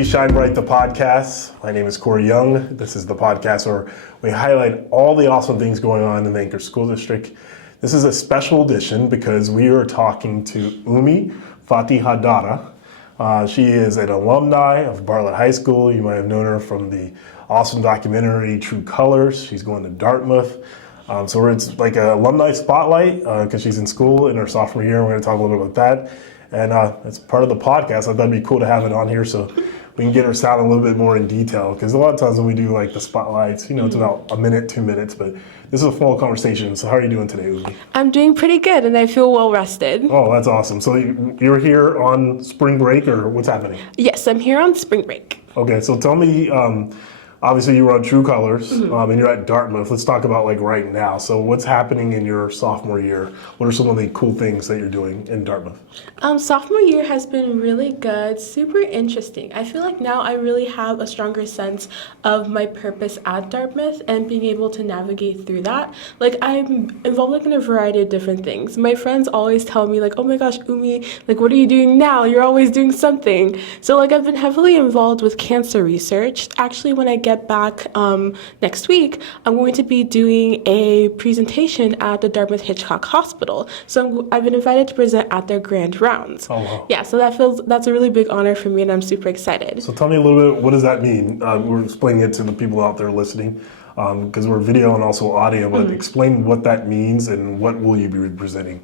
ASD Shine Bright, the podcast. My name is Corey Young. This is the podcast where we highlight all the awesome things going on in the Anchorage School District. This is a special edition because we are talking to Oumie Fatty-Hydara. She is an alumni of Bartlett High School. You might have known her from the awesome documentary True Colors. She's going to Dartmouth. So it's like an alumni spotlight because she's in school in her sophomore year. We're going to talk a little bit about that. And it's part of the podcast. I thought it'd be cool to have it on here so we can get her sound a little bit more in detail. Because a lot of times when we do like the spotlights, it's about a minute, 2 minutes, but this is a full conversation. So how are you doing today, Oumie? I'm doing pretty good and I feel well rested. Oh, that's awesome. So you're here on spring break or what's happening? Yes, I'm here on spring break. Okay, so tell me, obviously you were on True Colors and you're at Dartmouth. Let's talk about like right now. So what's happening in your sophomore year? What are some of the cool things that you're doing in Dartmouth? Sophomore year has been really good, super interesting. I feel like now I really have a stronger sense of my purpose at Dartmouth and being able to navigate through that. Like I'm involved in a variety of different things. My friends always tell me like, oh my gosh, Oumie, like what are you doing now? You're always doing something. So like I've been heavily involved with cancer research. Actually, when I get back next week, I'm going to be doing a presentation at the Dartmouth Hitchcock Hospital. So I've been invited to present at their grand rounds. Oh, wow. Yeah, so that's a really big honor for me and I'm super excited. So tell me a little bit, what does that mean? We're explaining it to the people out there listening because we're video and also audio, but explain what that means and what will you be presenting?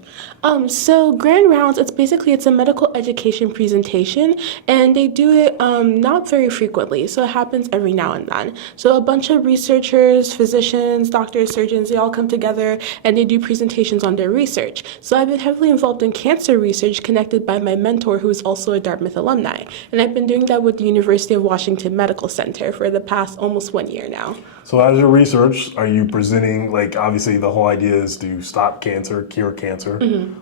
So Grand Rounds, it's a medical education presentation and they do it not very frequently. So it happens every now and then. So a bunch of researchers, physicians, doctors, surgeons, they all come together and they do presentations on their research. So I've been heavily involved in cancer research connected by my mentor who is also a Dartmouth alumni. And I've been doing that with the University of Washington Medical Center for the past almost 1 year now. So as your research, are you presenting, like obviously the whole idea is to stop cancer, cure cancer.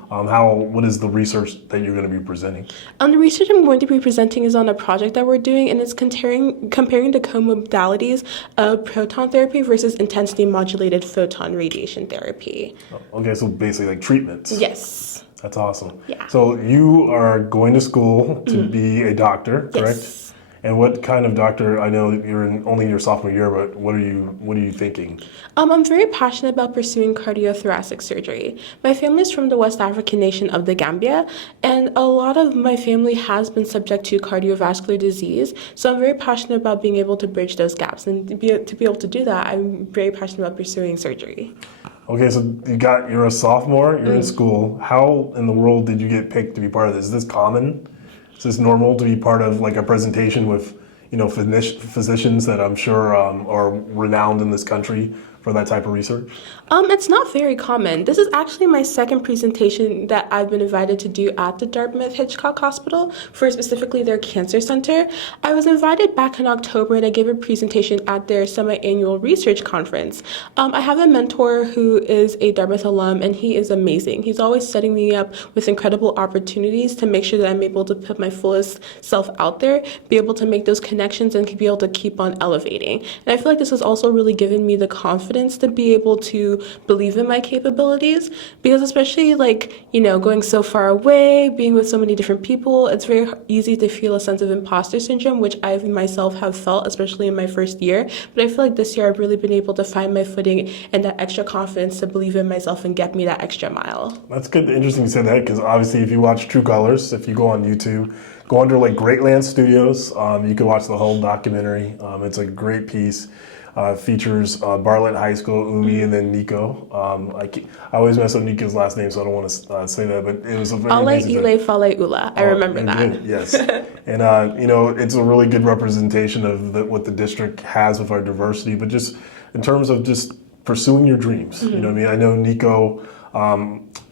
What is the research that you're going to be presenting? The research I'm going to be presenting is on a project that we're doing and it's comparing the co-modalities of proton therapy versus intensity modulated photon radiation therapy. Okay, so basically like treatments. Yes. That's awesome. Yeah. So you are going to school to be a doctor, correct? Yes. And what kind of doctor? I know you're only in your sophomore year, but what are you thinking? I'm very passionate about pursuing cardiothoracic surgery. My family is from the West African nation of the Gambia, and a lot of my family has been subject to cardiovascular disease. So I'm very passionate about being able to bridge those gaps, and to be able to do that, I'm very passionate about pursuing surgery. Okay, so you're a sophomore, you're in school. How in the world did you get picked to be part of this? Is this common? Is this normal to be part of like a presentation with, physicians that I'm sure are renowned in this country for that type of research? It's not very common. This is actually my second presentation that I've been invited to do at the Dartmouth Hitchcock Hospital for specifically their cancer center. I was invited back in October and I gave a presentation at their semi-annual research conference. I have a mentor who is a Dartmouth alum and he is amazing. He's always setting me up with incredible opportunities to make sure that I'm able to put my fullest self out there, be able to make those connections and be able to keep on elevating. And I feel like this has also really given me the confidence to be able to believe in my capabilities because especially going so far away, being with so many different people, it's very easy to feel a sense of imposter syndrome, which I myself have felt, especially in my first year. But I feel like this year I've really been able to find my footing and that extra confidence to believe in myself and get me that extra mile. That's good. Interesting you said that because obviously if you watch True Colors, if you go on YouTube, go under like Greatland Studios, you can watch the whole documentary. It's a great piece. Features Bartlett High School, Oumie, and then Nico. I always mess up Nico's last name, so I don't want to say that, but it was a very amazing Ile Fale Ula. I remember that. Good, yes. And, it's a really good representation of what the district has with our diversity, but just in terms of just pursuing your dreams. You know what I mean? I know Nico,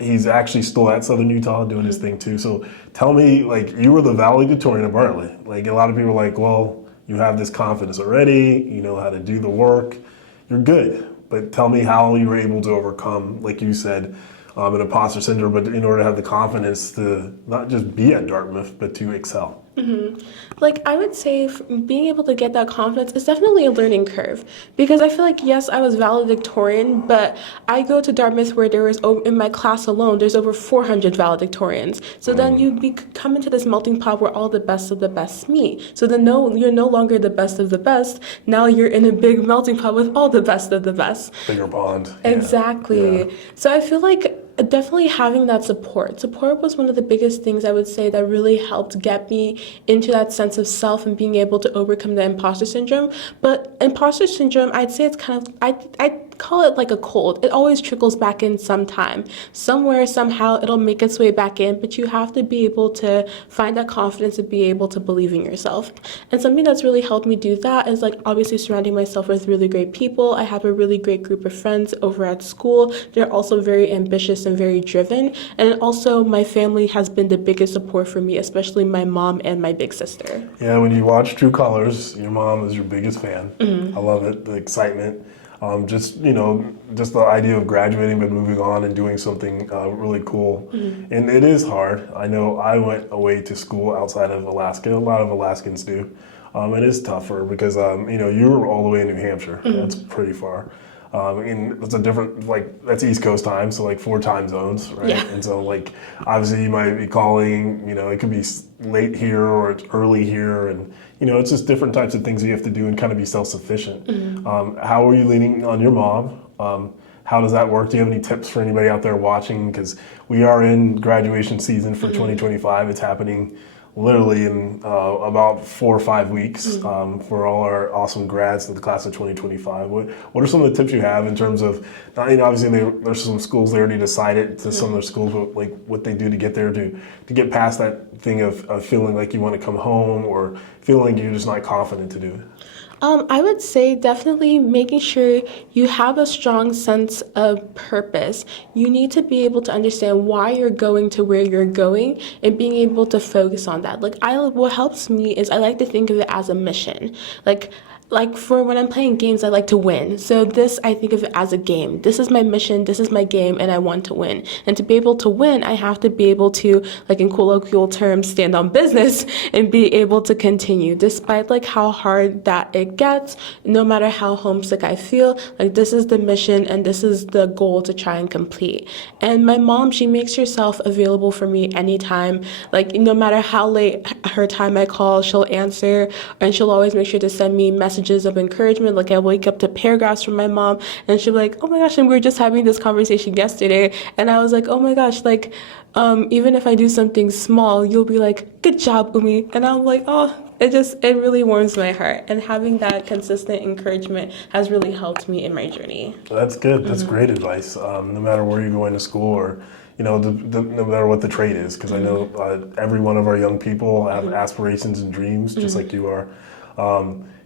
he's actually still at Southern Utah doing his thing too. So tell me, you were the valedictorian of Bartlett. A lot of people are like, well, you have this confidence already, you know how to do the work, you're good. But tell me how you were able to overcome, like you said, an imposter syndrome, but in order to have the confidence to not just be at Dartmouth, but to excel. Like, I would say being able to get that confidence is definitely a learning curve because I feel like, yes, I was valedictorian, but I go to Dartmouth where there was, in my class alone, there's over 400 valedictorians. So then come into this melting pot where all the best of the best meet. So then you're no longer the best of the best. Now you're in a big melting pot with all the best of the best. Bigger bond. Exactly. Yeah. So I feel like definitely having that support. Support was one of the biggest things I would say that really helped get me into that sense of self and being able to overcome the imposter syndrome. But imposter syndrome, I'd say it's kind of, I call it like a cold. It always trickles back in sometime. Somewhere, somehow, it'll make its way back in, but you have to be able to find that confidence and be able to believe in yourself. And something that's really helped me do that is like obviously surrounding myself with really great people. I have a really great group of friends over at school. They're also very ambitious and very driven. And also my family has been the biggest support for me, especially my mom and my big sister. Yeah, when you watch True Colors, your mom is your biggest fan. I love it, the excitement. Just the idea of graduating but moving on and doing something really cool. And it is hard. I know I went away to school outside of Alaska. A lot of Alaskans do. It is tougher because you were all the way in New Hampshire. That's pretty far. And it's a different, that's East Coast time, so 4 time zones, right? Yeah. And so obviously you might be calling, it could be late here or it's early here, and it's just different types of things you have to do and kind of be self-sufficient. How are you leaning on your mom? How does that work? Do you have any tips for anybody out there watching? Because we are in graduation season for 2025. It's happening literally in about 4 or 5 weeks for all our awesome grads of the class of 2025. What are some of the tips you have in terms of, obviously there's some schools they already decided to some of their schools, but what they do to get there to get past that thing of feeling like you want to come home or feeling like you're just not confident to do it? I would say definitely making sure you have a strong sense of purpose. You need to be able to understand why you're going to where you're going and being able to focus on that. What helps me is I like to think of it as a mission. Like for when I'm playing games, I like to win. So I think of it as a game. This is my mission, this is my game, and I want to win. And to be able to win, I have to be able to, in colloquial terms, stand on business and be able to continue. Despite how hard that it gets, no matter how homesick I feel, this is the mission and this is the goal to try and complete. And my mom, she makes herself available for me anytime. No matter how late her time I call, she'll answer, and she'll always make sure to send me messages of encouragement. I wake up to paragraphs from my mom and she'll be like, oh my gosh, and we were just having this conversation yesterday, and I was like, oh my gosh, even if I do something small, you'll be like, good job, Oumie. And I'm like, oh, it really warms my heart. And having that consistent encouragement has really helped me in my journey. That's good. That's great advice. No matter where you're going to school or no matter what the trade is, because I know every one of our young people have aspirations and dreams, just like you are.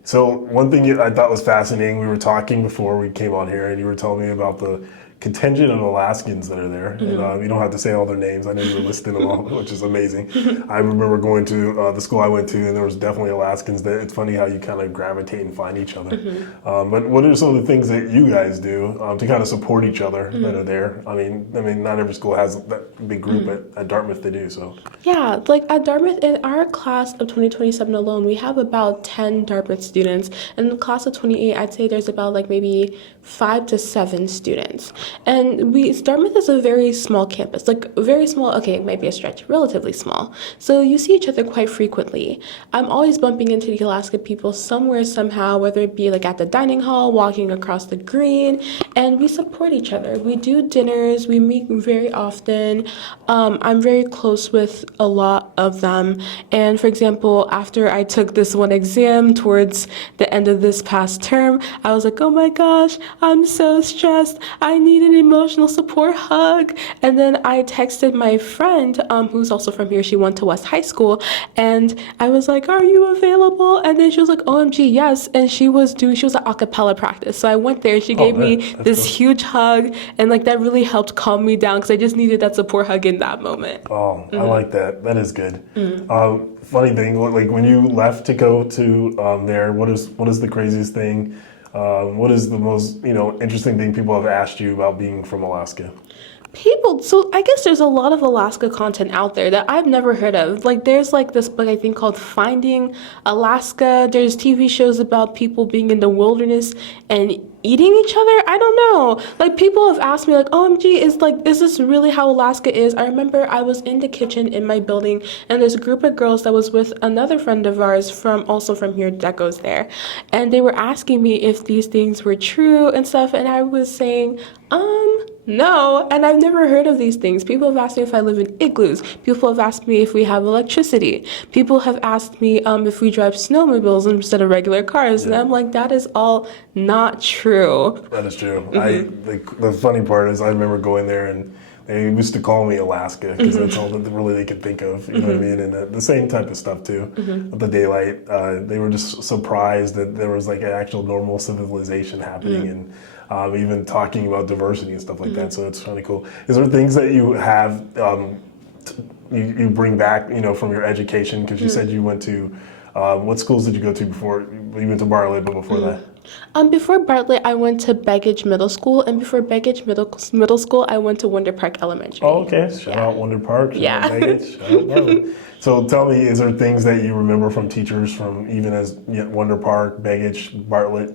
So one thing I thought was fascinating, we were talking before we came on here, and you were telling me about the contingent of Alaskans that are there. And you don't have to say all their names. I know you were listing them all, which is amazing. I remember going to the school I went to, and there was definitely Alaskans there. It's funny how you kind of gravitate and find each other. But what are some of the things that you guys do to kind of support each other that are there? I mean, not every school has that big group. At Dartmouth they do, so. Yeah, at Dartmouth, in our class of 2027 alone, we have about 10 Dartmouth students. In the class of 28, I'd say there's about maybe 5 to 7 students. And Dartmouth is a very small campus, very small, okay, it might be a stretch, relatively small. So you see each other quite frequently. I'm always bumping into the Alaska people somewhere, somehow, whether it be at the dining hall, walking across the green, and we support each other. We do dinners, we meet very often. I'm very close with a lot of them. And for example, after I took this one exam towards the end of this past term, I was like, oh my gosh, I'm so stressed. I need an emotional support hug. And then I texted my friend, who's also from here. She went to West High School, and I was like, are you available? And then she was like, OMG, yes. And she was at a cappella practice. So I went there, and she gave me this huge hug, and that really helped calm me down because I just needed that support hug in that moment. Oh, I like that. That is good. Funny thing, when you left to go to there, what is the craziest thing? What is the most interesting thing people have asked you about being from Alaska? People, so I guess there's a lot of Alaska content out there that I've never heard of. Like, there's like this book I think called Finding Alaska. There's TV shows about people being in the wilderness and eating each other. I don't know. Like, people have asked me, like, OMG, is this really how Alaska is? I remember I was in the kitchen in my building, and there's a group of girls that was with another friend of ours also from here that goes there, and they were asking me if these things were true and stuff, and I was saying, no, and I've never heard of these things. People have asked me if I live in igloos. People have asked me if we have electricity. People have asked me if we drive snowmobiles instead of regular cars. And I'm like, that is all not true. That is true. The funny part is I remember going there and they used to call me Alaska because that's all that really they could think of, you know what I mean? And the same type of stuff too, with the daylight. They were just surprised that there was like an actual normal civilization happening and even talking about diversity and stuff like that. So it's really cool. Is there things that you have, you bring back, from your education? Because you said you went to, what schools did you go to before? You went to Bartlett, but before that? Before Bartlett, I went to Baggage Middle School, and before Baggage Middle School, I went to Wonder Park Elementary. Oh, okay. Shout out Wonder Park. Shout out Baggage. Shout out Bartlett. So tell me, is there things that you remember from teachers from even as Wonder Park, Baggage, Bartlett,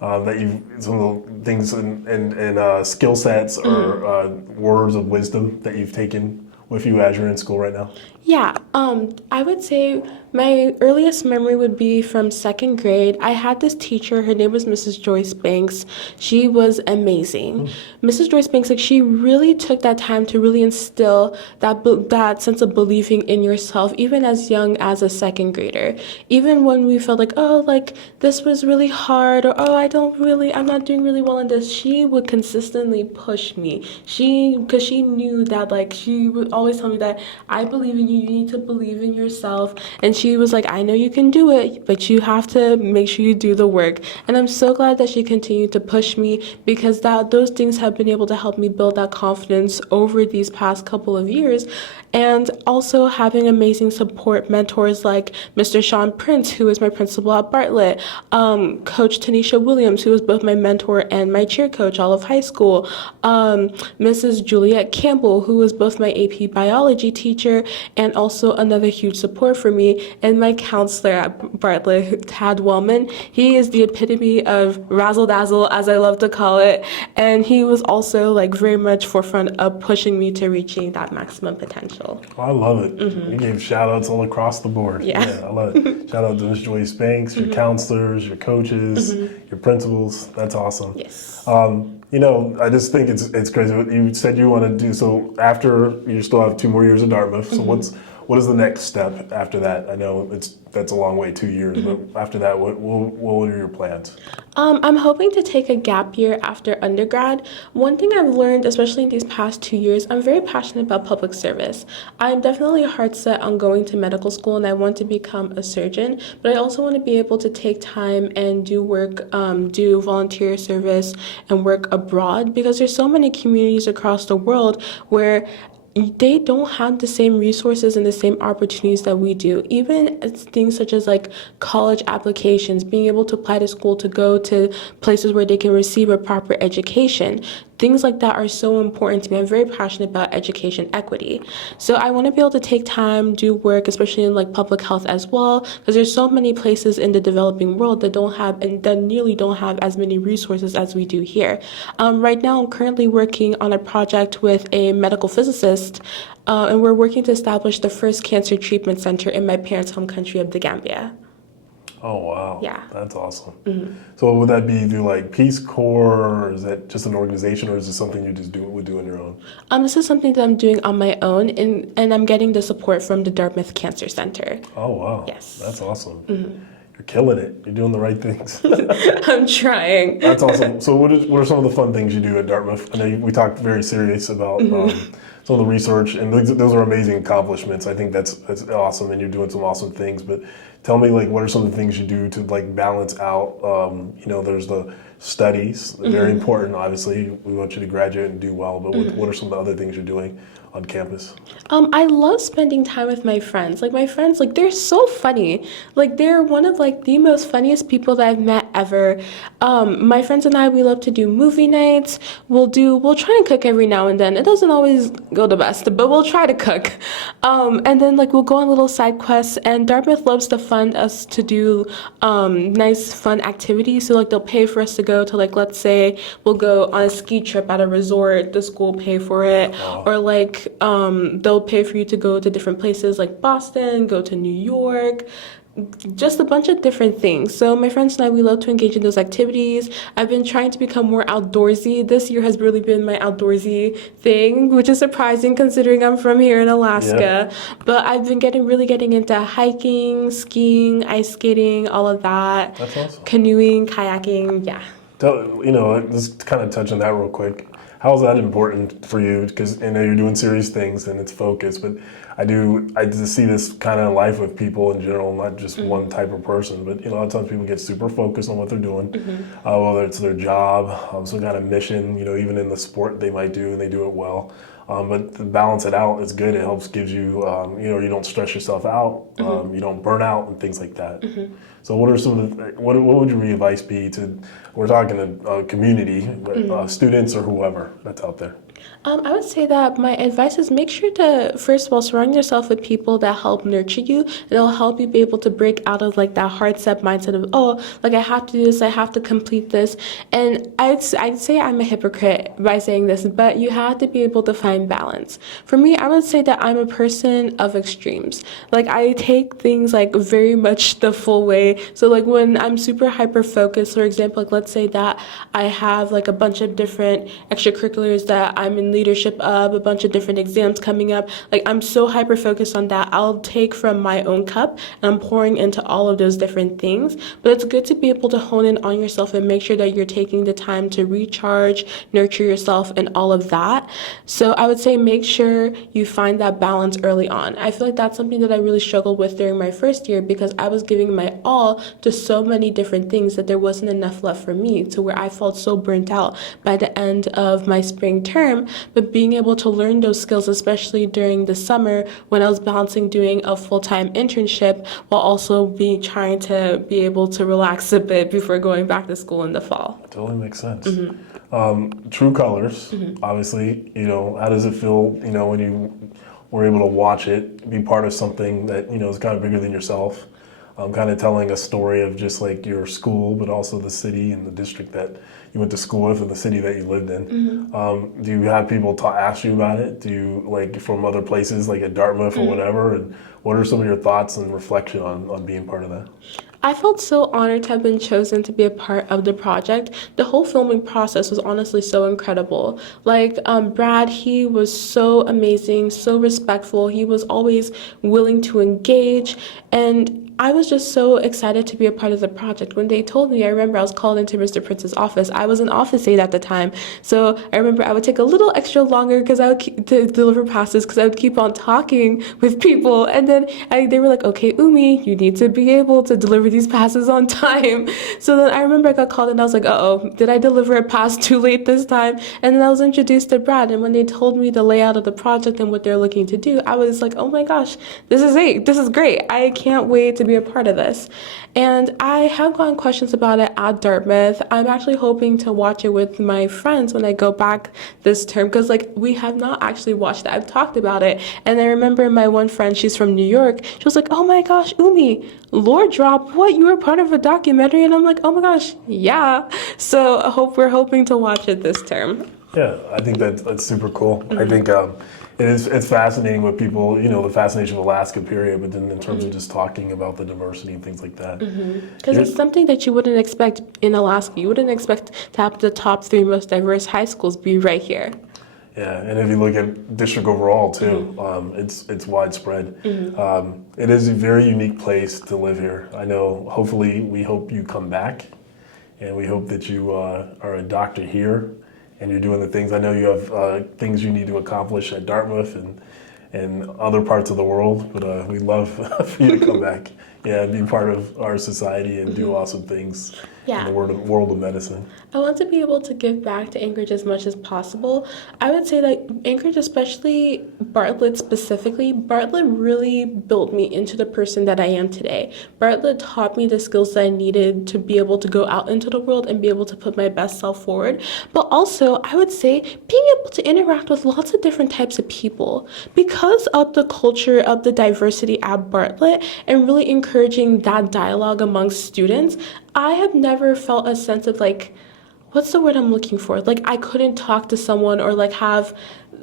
that some of the things and skill sets or words of wisdom that you've taken with you as you're in school right now? Yeah, I would say my earliest memory would be from second grade. I had this teacher, her name was Mrs. Joyce Banks. She was amazing. Mrs. Joyce Banks, she really took that time to really instill that sense of believing in yourself, even as young as a second grader. Even when we felt like, this was really hard, or I'm not doing really well in this, she would consistently push me. Because she knew that, she would always tell me that I believe in you. You need to believe in yourself. And she was like, I know you can do it, but you have to make sure you do the work. And I'm so glad that she continued to push me, because those things have been able to help me build that confidence over these past couple of years. And also having amazing support mentors like Mr. Sean Prince, who is my principal at Bartlett, Coach Tanisha Williams, who was both my mentor and my cheer coach all of high school, Mrs. Juliet Campbell, who was both my AP biology teacher and also another huge support for me, and my counselor at Bartlett, Tad Wellman. He is the epitome of razzle-dazzle, as I love to call it, and he was also very much forefront of pushing me to reaching that maximum potential. Oh, I love it. You gave shout outs all across the board. Yeah, I love it. Shout out to Ms. Joyce Banks, your counselors, your coaches, your principals. That's awesome. Yes. I just think it's crazy. You said you want to do so after you still have 2 more years at Dartmouth. So what is the next step after that? I know that's a long way, 2 years, but after that, what are your plans? I'm hoping to take a gap year after undergrad. One thing I've learned, especially in these past 2 years, I'm very passionate about public service. I'm definitely hard set on going to medical school, and I want to become a surgeon, but I also want to be able to take time and do work, do volunteer service and work abroad, because there's so many communities across the world where they don't have the same resources and the same opportunities that we do. Even things such as college applications, being able to apply to school to go to places where they can receive a proper education. Things like that are so important to me. I'm very passionate about education equity. So I want to be able to take time, do work, especially in public health as well, because there's so many places in the developing world that don't have, and that nearly don't have as many resources as we do here. Right now, I'm currently working on a project with a medical physicist, and we're working to establish the first cancer treatment center in my parents' home country of the Gambia. Oh, wow. Yeah. That's awesome. So would that be through Peace Corps, or is that just an organization, or is it something you just would do on your own? This is something that I'm doing on my own, and I'm getting the support from the Dartmouth Cancer Center. Oh, wow. Yes. That's awesome. You're killing it. You're doing the right things. I'm trying. That's awesome. So what are some of the fun things you do at Dartmouth? I know we talked very serious about some of the research, and those are amazing accomplishments. I think that's awesome, and you're doing some awesome things. But tell me, what are some of the things you do to balance out? There's the studies, very important, obviously. We want you to graduate and do well, but what are some of the other things you're doing on campus? I love spending time with my friends. Like my friends, like they're so funny. Like they're one of like the most funniest people that I've met ever. My friends and I, we love to do movie nights. We'll try and cook every now and then. It doesn't always go the best, but we'll try to cook. And then like we'll go on little side quests. And Dartmouth loves to fund us to do nice fun activities. So like they'll pay for us to go to like, let's say we'll go on a ski trip at a resort. The school will pay for it, or like they'll pay for you to go to different places like Boston, go to New York, just a bunch of different things. So my friends and I, we love to engage in those activities. I've been trying to become more outdoorsy. This year has really been my outdoorsy thing, which is surprising considering I'm from here in Alaska. Yeah. But I've been getting into hiking, skiing, ice skating, all of that. That's awesome. Canoeing, kayaking, yeah. So, just kind of touch on that real quick. How is that important for you? Because I know you're doing serious things and it's focused, but I just see this kind of life with people in general, not just one type of person, but a lot of times people get super focused on what they're doing, whether it's their job, some kind of mission, even in the sport they might do and they do it well. But to balance it out is good. It gives you, you don't stress yourself out, you don't burn out and things like that. So what are some of the, what would your advice be to, we're talking to community, students or whoever that's out there? I would say that my advice is make sure to, first of all, surround yourself with people that help nurture you, and it'll help you be able to break out of like that hard set mindset of, oh, like I have to do this, I have to complete this. And I'd say I'm a hypocrite by saying this, but you have to be able to find balance. For me, I would say that I'm a person of extremes. Like I take things like very much the full way. So like when I'm super hyper focused, for example, like let's say that I have like a bunch of different extracurriculars that I'm in leadership of, a bunch of different exams coming up. Like I'm so hyper focused on that. I'll take from my own cup and I'm pouring into all of those different things. But it's good to be able to hone in on yourself and make sure that you're taking the time to recharge, nurture yourself, and all of that. So I would say make sure you find that balance early on. I feel like that's something that I really struggled with during my first year because I was giving my all to so many different things that there wasn't enough left for me, to where I felt so burnt out by the end of my spring term. But being able to learn those skills, especially during the summer when I was balancing doing a full-time internship while also trying to be able to relax a bit before going back to school in the fall. Totally makes sense. True colors, obviously, how does it feel, when you were able to watch it, be part of something that, is kind of bigger than yourself? Kind of telling a story of just like your school, but also the city and the district that you went to school with and the city that you lived in. Do you have people ask you about it? Do you like from other places like at Dartmouth or whatever? And what are some of your thoughts and reflection on being part of that? I felt so honored to have been chosen to be a part of the project. The whole filming process was honestly so incredible. Like Brad, he was so amazing, so respectful. He was always willing to engage, and I was just so excited to be a part of the project. When they told me, I remember I was called into Mr. Prince's office. I was an office aide at the time. So I remember I would take a little extra longer because I would to deliver passes because I would keep on talking with people. And then they were like, okay, Oumie, you need to be able to deliver these passes on time. So then I remember I got called and I was like, uh-oh, did I deliver a pass too late this time? And then I was introduced to Brad. And when they told me the layout of the project and what they're looking to do, I was like, oh my gosh, this is great. I can't wait to be a part of this. And I have gotten questions about it at Dartmouth. I'm actually hoping to watch it with my friends when I go back this term because like we have not actually watched it. I've talked about it. And I remember my one friend, she's from New York. She was like, oh my gosh, Oumie, Lore Drop, what? You were part of a documentary? And I'm like, oh my gosh, yeah. So we're hoping to watch it this term. Yeah, I think that's super cool. I think it's fascinating with people, the fascination of Alaska, period, but then in terms of just talking about the diversity and things like that. Because it's something that you wouldn't expect in Alaska. You wouldn't expect to have the top 3 most diverse high schools be right here. Yeah, and if you look at district overall too, it's widespread. It is a very unique place to live here. I know, we hope you come back, and we hope that you are a doctor here, and you're doing the things. I know you have things you need to accomplish at Dartmouth and other parts of the world, but we'd love for you to come back yeah, be part of our society and do awesome things in the world of medicine. I want to be able to give back to Anchorage as much as possible. I would say that Anchorage, especially Bartlett specifically, Bartlett really built me into the person that I am today. Bartlett taught me the skills that I needed to be able to go out into the world and be able to put my best self forward. But also, I would say being able to interact with lots of different types of people. Because of the culture of the diversity at Bartlett and really encouraging that dialogue amongst students, I have never felt a sense of like, what's the word I'm looking for? Like I couldn't talk to someone or like have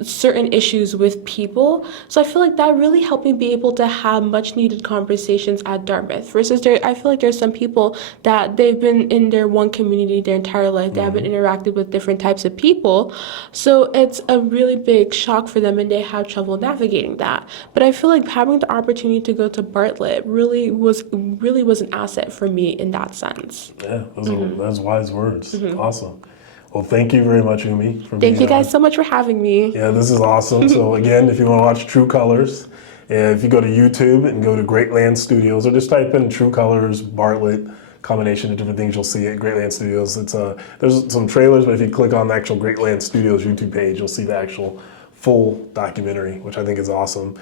certain issues with people. So I feel like that really helped me be able to have much needed conversations at Dartmouth versus I feel like there's some people that they've been in their one community their entire life. They haven't interacted with different types of people. So it's a really big shock for them and they have trouble navigating that. But I feel like having the opportunity to go to Bartlett really was an asset for me in that sense. Yeah, those wise words. Awesome. Well, thank you very much, Oumie, for being Thank you guys so much for having me. Yeah, this is awesome. So again, if you want to watch True Colors, if you go to YouTube and go to Great Land Studios, or just type in True Colors, Bartlett, combination of different things, you'll see it. Great Land Studios. It's there's some trailers, but if you click on the actual Great Land Studios YouTube page, you'll see the actual full documentary, which I think is awesome.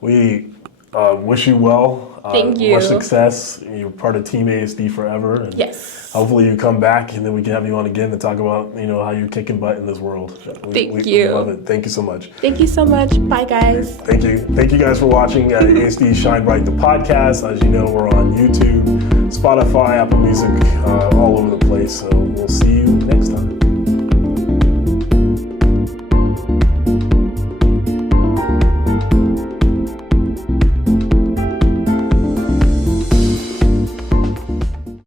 We wish you well. Thank you. Much success. You're part of Team ASD forever. And yes. Hopefully you come back and then we can have you on again to talk about, how you're kicking butt in this world. Thank you. We love it. Thank you so much. Thank you so much. Bye, guys. Thank you. Thank you guys for watching ASD Shine Bright, the podcast. As you know, we're on YouTube, Spotify, Apple Music, all over the place. So